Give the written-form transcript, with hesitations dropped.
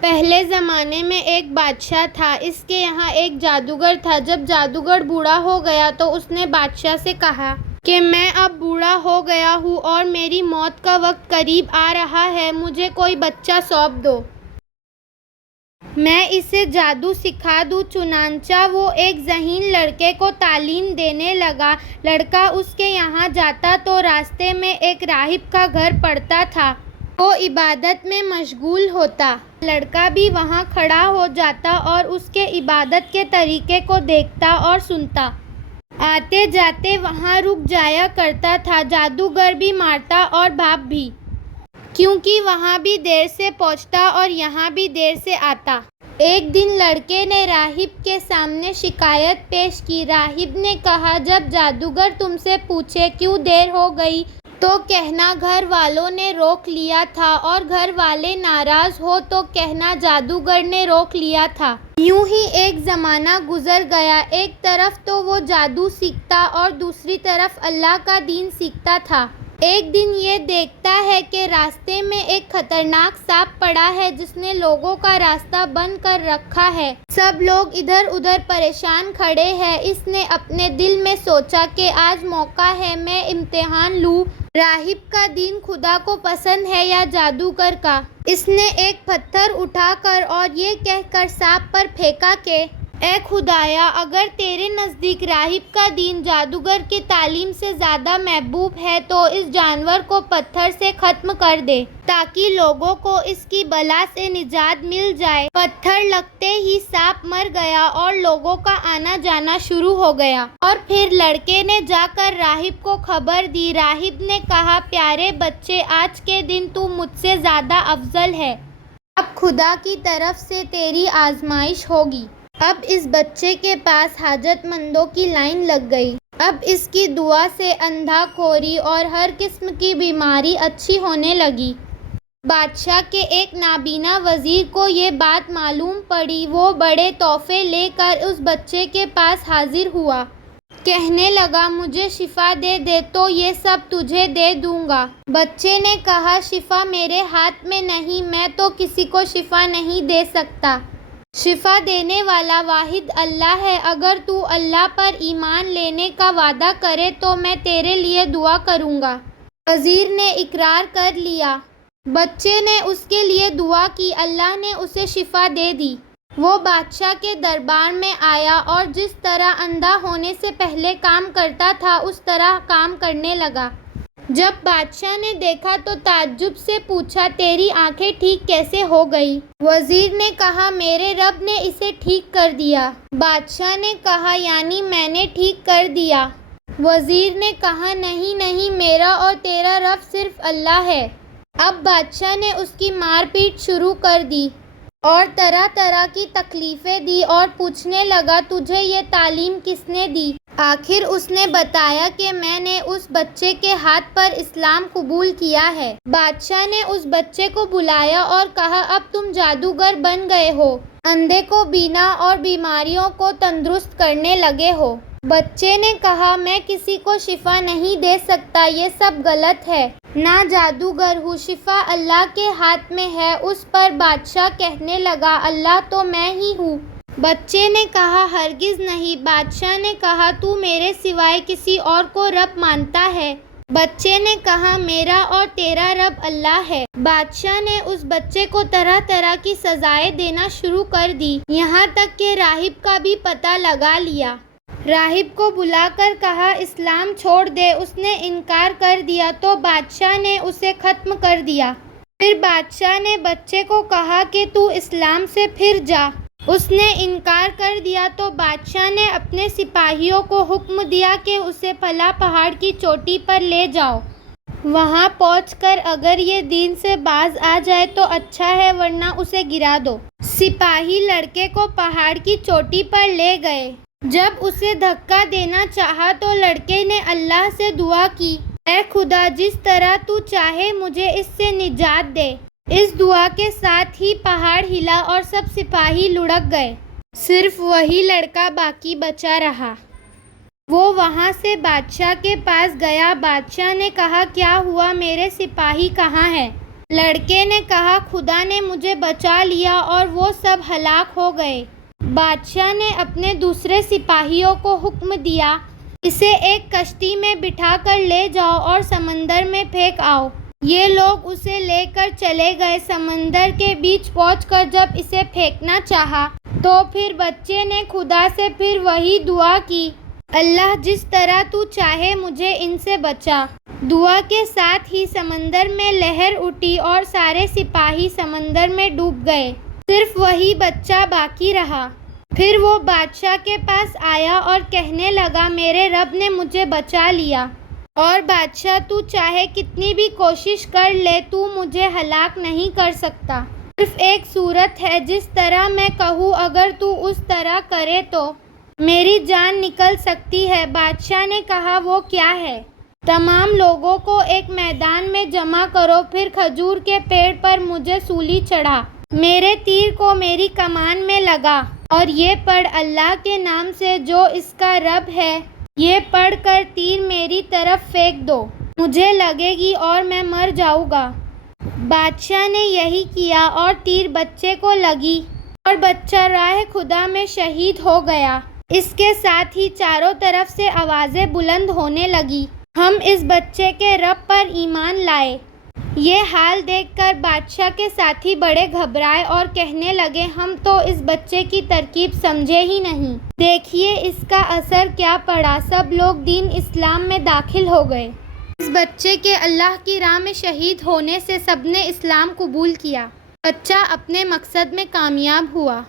پہلے زمانے میں ایک بادشاہ تھا۔ اس کے یہاں ایک جادوگر تھا۔ جب جادوگر بوڑھا ہو گیا تو اس نے بادشاہ سے کہا کہ میں اب بوڑھا ہو گیا ہوں اور میری موت کا وقت قریب آ رہا ہے، مجھے کوئی بچہ سونپ دو، میں اسے جادو سکھا دوں۔ چنانچہ وہ ایک ذہین لڑکے کو تعلیم دینے لگا۔ لڑکا اس کے یہاں جاتا تو راستے میں ایک راہب کا گھر پڑتا تھا۔ وہ عبادت میں مشغول ہوتا۔ لڑکا بھی وہاں کھڑا ہو جاتا اور اس کے عبادت کے طریقے کو دیکھتا اور سنتا۔ آتے جاتے وہاں رک جایا کرتا تھا۔ جادوگر بھی مارتا اور باپ بھی، کیونکہ وہاں بھی دیر سے پہنچتا اور یہاں بھی دیر سے آتا۔ ایک دن لڑکے نے راہب کے سامنے شکایت پیش کی۔ راہب نے کہا، جب جادوگر تم سے پوچھے کیوں دیر ہو گئی تو کہنا گھر والوں نے روک لیا تھا، اور گھر والے ناراض ہو تو کہنا جادوگر نے روک لیا تھا۔ یوں ہی ایک زمانہ گزر گیا۔ ایک طرف تو وہ جادو سیکھتا اور دوسری طرف اللہ کا دین سیکھتا تھا۔ ایک دن یہ دیکھتا ہے کہ راستے میں ایک خطرناک سانپ پڑا ہے جس نے لوگوں کا راستہ بند کر رکھا ہے۔ سب لوگ ادھر ادھر پریشان کھڑے ہیں۔ اس نے اپنے دل میں سوچا کہ آج موقع ہے، میں امتحان لوں، راہب کا دین خدا کو پسند ہے یا جادوگر کا۔ اس نے ایک پتھر اٹھا کر اور یہ کہہ کر سانپ پر پھینکا کہ اے خدایا، اگر تیرے نزدیک راہب کا دین جادوگر کی تعلیم سے زیادہ محبوب ہے تو اس جانور کو پتھر سے ختم کر دے تاکہ لوگوں کو اس کی بلا سے نجات مل جائے۔ پتھر لگتے ہی سانپ مر گیا اور لوگوں کا آنا جانا شروع ہو گیا۔ اور پھر لڑکے نے جا کر راہب کو خبر دی۔ راہب نے کہا، پیارے بچے، آج کے دن تو مجھ سے زیادہ افضل ہے۔ اب خدا کی طرف سے تیری آزمائش ہوگی۔ اب اس بچے کے پاس حاجت مندوں کی لائن لگ گئی۔ اب اس کی دعا سے اندھا کھوری اور ہر قسم کی بیماری اچھی ہونے لگی۔ بادشاہ کے ایک نابینا وزیر کو یہ بات معلوم پڑی۔ وہ بڑے تحفے لے کر اس بچے کے پاس حاضر ہوا۔ کہنے لگا، مجھے شفا دے دے تو یہ سب تجھے دے دوں گا۔ بچے نے کہا، شفا میرے ہاتھ میں نہیں، میں تو کسی کو شفا نہیں دے سکتا۔ شفا دینے والا واحد اللہ ہے۔ اگر تو اللہ پر ایمان لینے کا وعدہ کرے تو میں تیرے لیے دعا کروں گا۔ وزیر نے اقرار کر لیا۔ بچے نے اس کے لیے دعا کی۔ اللہ نے اسے شفا دے دی۔ وہ بادشاہ کے دربار میں آیا اور جس طرح اندھا ہونے سے پہلے کام کرتا تھا اس طرح کام کرنے لگا۔ جب بادشاہ نے دیکھا تو تعجب سے پوچھا، تیری آنکھیں ٹھیک کیسے ہو گئی؟ وزیر نے کہا، میرے رب نے اسے ٹھیک کر دیا۔ بادشاہ نے کہا، یعنی میں نے ٹھیک کر دیا؟ وزیر نے کہا، نہیں نہیں، میرا اور تیرا رب صرف اللہ ہے۔ اب بادشاہ نے اس کی مار پیٹ شروع کر دی اور طرح طرح کی تکلیفیں دی اور پوچھنے لگا، تجھے یہ تعلیم کس نے دی؟ آخر اس نے بتایا کہ میں نے اس بچے کے ہاتھ پر اسلام قبول کیا ہے۔ بادشاہ نے اس بچے کو بلایا اور کہا، اب تم جادوگر بن گئے ہو، اندھے کو بینا اور بیماریوں کو تندرست کرنے لگے ہو۔ بچے نے کہا، میں کسی کو شفا نہیں دے سکتا، یہ سب غلط ہے، نہ جادوگر ہوں، شفا اللہ کے ہاتھ میں ہے۔ اس پر بادشاہ کہنے لگا، اللہ تو میں ہی ہوں۔ بچے نے کہا، ہرگز نہیں۔ بادشاہ نے کہا، تو میرے سوائے کسی اور کو رب مانتا ہے؟ بچے نے کہا، میرا اور تیرا رب اللہ ہے۔ بادشاہ نے اس بچے کو طرح طرح کی سزائیں دینا شروع کر دی، یہاں تک کہ راہب کا بھی پتہ لگا لیا۔ راہب کو بلا کر کہا، اسلام چھوڑ دے۔ اس نے انکار کر دیا تو بادشاہ نے اسے ختم کر دیا۔ پھر بادشاہ نے بچے کو کہا کہ تو اسلام سے پھر جا۔ اس نے انکار کر دیا تو بادشاہ نے اپنے سپاہیوں کو حکم دیا کہ اسے فلاں پہاڑ کی چوٹی پر لے جاؤ۔ وہاں پہنچ کر اگر یہ دین سے باز آ جائے تو اچھا ہے، ورنہ اسے گرا دو۔ سپاہی لڑکے کو پہاڑ کی چوٹی پر لے گئے۔ جب اسے دھکا دینا چاہا تو لڑکے نے اللہ سے دعا کی، اے خدا، جس طرح تو چاہے مجھے اس سے نجات دے۔ اس دعا کے ساتھ ہی پہاڑ ہلا اور سب سپاہی لڑک گئے، صرف وہی لڑکا باقی بچا رہا۔ وہ وہاں سے بادشاہ کے پاس گیا۔ بادشاہ نے کہا، کیا ہوا، میرے سپاہی کہاں ہیں؟ لڑکے نے کہا خدا نے مجھے بچا لیا اور وہ سب ہلاک ہو گئے۔ بادشاہ نے اپنے دوسرے سپاہیوں کو حکم دیا، اسے ایک کشتی میں بٹھا کر لے جاؤ اور سمندر میں پھینک آؤ۔ یہ لوگ اسے لے کر چلے گئے۔ سمندر کے بیچ پہنچ کر جب اسے پھینکنا چاہا تو پھر بچے نے خدا سے پھر وہی دعا کی، اللہ جس طرح تو چاہے مجھے ان سے بچا۔ دعا کے ساتھ ہی سمندر میں لہر اٹھی اور سارے سپاہی سمندر میں ڈوب گئے، صرف وہی بچہ باقی رہا۔ پھر وہ بادشاہ کے پاس آیا اور کہنے لگا میرے رب نے مجھے بچا لیا، اور بادشاہ تو چاہے کتنی بھی کوشش کر لے تو مجھے ہلاک نہیں کر سکتا۔ صرف ایک صورت ہے جس طرح میں کہوں، اگر تو اس طرح کرے تو میری جان نکل سکتی ہے۔ بادشاہ نے کہا وہ کیا ہے؟ تمام لوگوں کو ایک میدان میں جمع کرو، پھر کھجور کے پیڑ پر مجھے سولی چڑھا، میرے تیر کو میری کمان میں لگا، اور یہ پڑھ اللہ کے نام سے جو اس کا رب ہے، یہ پڑھ کر تیر میری طرف پھینک دو، مجھے لگے گی اور میں مر جاؤں گا۔ بادشاہ نے یہی کیا اور تیر بچے کو لگی اور بچہ راہ خدا میں شہید ہو گیا۔ اس کے ساتھ ہی چاروں طرف سے آوازیں بلند ہونے لگی، ہم اس بچے کے رب پر ایمان لائے۔ یہ حال دیکھ کر بادشاہ کے ساتھی بڑے گھبرائے اور کہنے لگے ہم تو اس بچے کی ترکیب سمجھے ہی نہیں، دیکھیے اس کا اثر کیا پڑا۔ سب لوگ دین اسلام میں داخل ہو گئے۔ اس بچے کے اللہ کی راہ میں شہید ہونے سے سب نے اسلام قبول کیا۔ بچہ اپنے مقصد میں کامیاب ہوا۔